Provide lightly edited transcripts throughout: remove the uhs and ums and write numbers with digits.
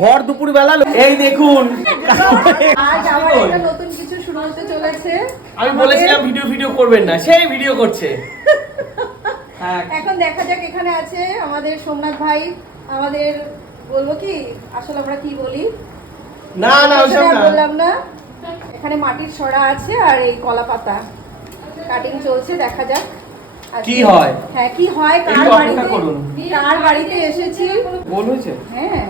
ভর দুপুর বেলা এই দেখুন আজ আবার একটা নতুন কিছু শুরু হতে চলেছে। আমি বলেছিলাম ভিডিও করবেন না, সেই ভিডিও করছে। এখন দেখা যাক। এখানে আছে আমাদের সোমনাথ ভাই। আমাদের বলবো কি আসলে আমরা কি বলি, না না ওসব না বললাম না। এখানে মাটির ছড়া আছে আর এই কলা পাতা কাটিং চলছে, দেখা যাক কি হয়। হ্যাঁ কি হয়, কার বাড়িতে এসেছি। বল হয়েছে। হ্যাঁ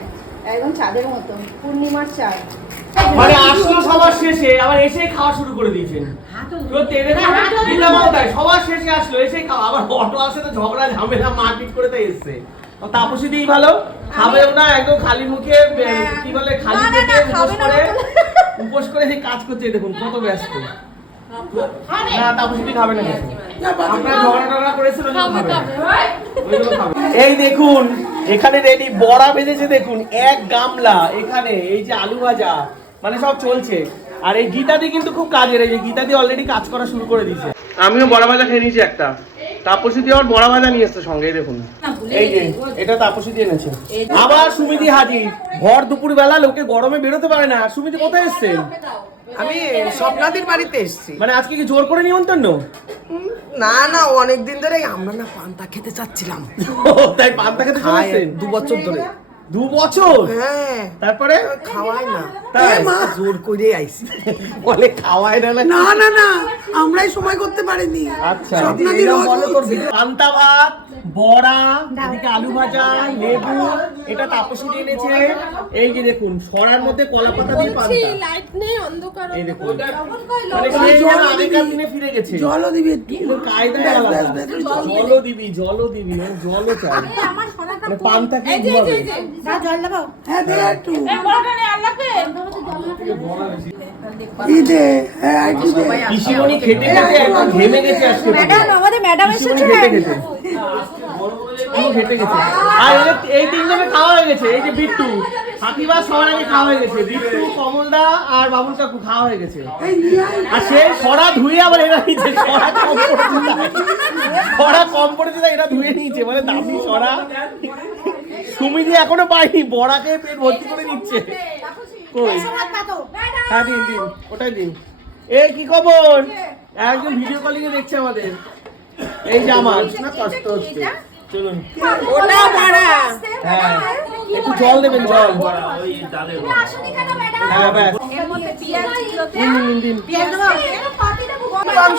একদম চাঁদের মতো, পূর্ণিমার চাঁদ। মানে আসলো সবার শেষে, আবার এসেই খাওয়া শুরু করে দিয়েছেন। সবার শেষে আসলো, এসেই খাওয়া। আবার অটো আসে তো ঝগড়া ঝামেলা মারপিট করে তাই এসছে। তাপসী দিই ভালো খাবেও না, একদম খালি মুখে কি বলে খালি পেটে উপোস করে কাজ করছে। দেখুন কত ব্যস্ত। না তাপসী দি খাবে না, আপনারা ঝগড়া টগড়া করেছিল। এই দেখুন এখানে রেডি বড়া ভেজেছে, দেখুন এক গামলা। এখানে এই যে আলু ভাজা, মানে সব চলছে। আর এই গীতাদি কিন্তু খুব কাজের, এই যে গীতাদি অলরেডি কাজ করা শুরু করে দিয়েছে। আমিও বড়া ভাজা খেয়ে নিয়েছি একটা। তাপসী দি আবার বড়া ভাজা নিয়ে এসছে সঙ্গে, এই দেখুন এই যে এটা তাপসী দি এনেছে। আবার সুমিদি হাজির। ভর দুপুর বেলা লোকে গরমে বেরোতে পারে না। সুমিদি কোথায় এসছেন? আমি স্বপ্নাদির বাড়িতে এসেছি। মানে আজকে কি জোর করে নিমন্ত্রণ? না না, অনেকদিন ধরে আমরা না পান্তা খেতে চাচ্ছিলাম। তাই পান্তা খেতে চলেছেন? 2 বছর ধরে। 2 বছর? হ্যাঁ। তারপরে খাওয়াই না, তাই মা জোর করে আইছি। বলে খাওয়াই না। না না না, আমরাই সময় করতে পারিনি। আচ্ছা স্বপ্নাদি রোজ হচ্ছে। পান্তা ভাত, বড়া, এদিকে আলু ভাজা, লেবু, এটা তাপসী দিয়ে এনেছে। এই যে দেখুন সরার মধ্যে কলা পাতা দিয়ে পান্তা। লাইট নেই, অন্ধকার। এই দেখুন মানে সেই যেন আগেকার দিনে ফিরে গেছে। জলও দিবি একটু। কায়দায় আলাদা। জলও দিবি, জলও চাই। মানে পান্তাকে দিবে। জল দেবো? হ্যাঁ দে একটু। পিসিমণি খেতে খেতে একদম ঘেমে গেছে আজকে। ম্যাডাম, আমাদের ম্যাডাম এসেছে। খেতে গেছে। আর এই তিনজনে খাওয়া হয়ে গেছে। এই যে বিট্টু, হাতিবা সবার আগে খাওয়া হয়ে গেছে। বিট্টু, কমলদা আর বাবুল কাকু খাওয়া হয়ে গেছে। আর সে সরা ধুয়ে আবার এরা নিচে সরা কম পড়েছে তাই এরা ধুয়ে নিয়েছে। মানে দামি সরা। সুমিদি এখনো পাইনি, বড়াকে পেট ভর্তি করে নিচ্ছে। কই? হ্যাঁ দিন, ওটাই দিন। এই কি খবর? একজন ভিডিও কলিং এ দেখছে আমাদের। এই যে আমার না কষ্ট হচ্ছে। চলুন ওটা বড়া। হ্যাঁ একটু জল দেবেন, জল। হ্যাঁ ব্যাস। দিন।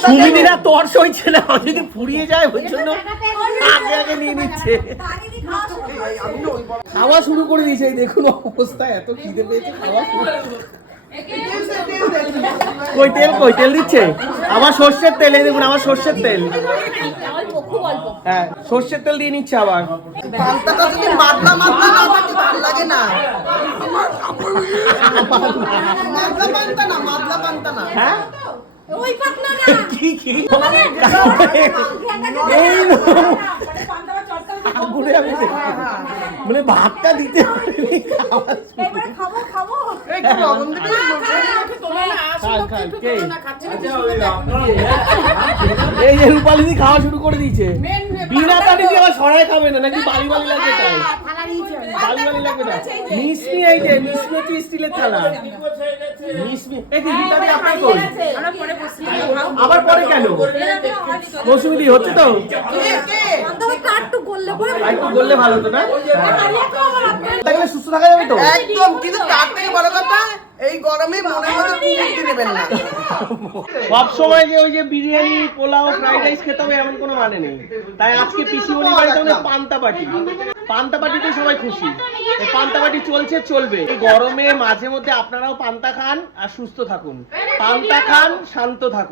সুমিদিরা তর সইছে না, যদি ফুরিয়ে যায় ওই জন্য আগে নিয়ে নিচ্ছে। খাওয়া শুরু করে দিয়েছে। এই দেখুন অবস্থা, এত খিদে পেয়েছে খাওয়া শুরু। কই তেল দিচ্ছে? আমার সর্ষের তেল। এই দেখুন আমার সর্ষের তেল। হ্যাঁ সর্ষের তেল দিয়ে নিচ্ছে আবার। পান্তাটা যদি মাদলা না থাকে ভালো লাগে না। মাদলা পান্তা না। হ্যাঁ ওই পাতলা না। কি মানে ভাতটা দিতে পারেনি। খাবো। এই যে রূপালিদি খাওয়া শুরু করে দিয়েছে। বিনা তাটি দিয়ে আবার সরাই খাবে না নাকি? বালি লাগবে তাই? বালি লাগবে না। মিসমি, এই যে মিসমি হচ্ছে স্টিলের থালা। মিসমি এই যে গীতাদি আপনার কই? আবার পরে কেন? মৌসুমী হচ্ছে তো? একটু বললে ভালো তো না? তাহলে সুস্থ থাকা যাবে তো? একদম। কিন্তু তার থেকে বড় কথা, এই গরমে মনের মধ্যে কুকুরটি নেবেন না। সব সময় যে ওই যে বিরিয়ানি, পোলাও, ফ্রাইড রাইস খেতে হবে এমন কোনো মানে নেই। তাই আজকে পিসিমণির বাড়িতে আমাদের পান্তা পার্টিতে সবাই খুশি। পান্তা পার্টি চলবে। এই গরমে মাঝে মধ্যে আপনারাও পান্তা খান আর সুস্থ থাকুন। পান্তা খান, শান্ত থাকুন।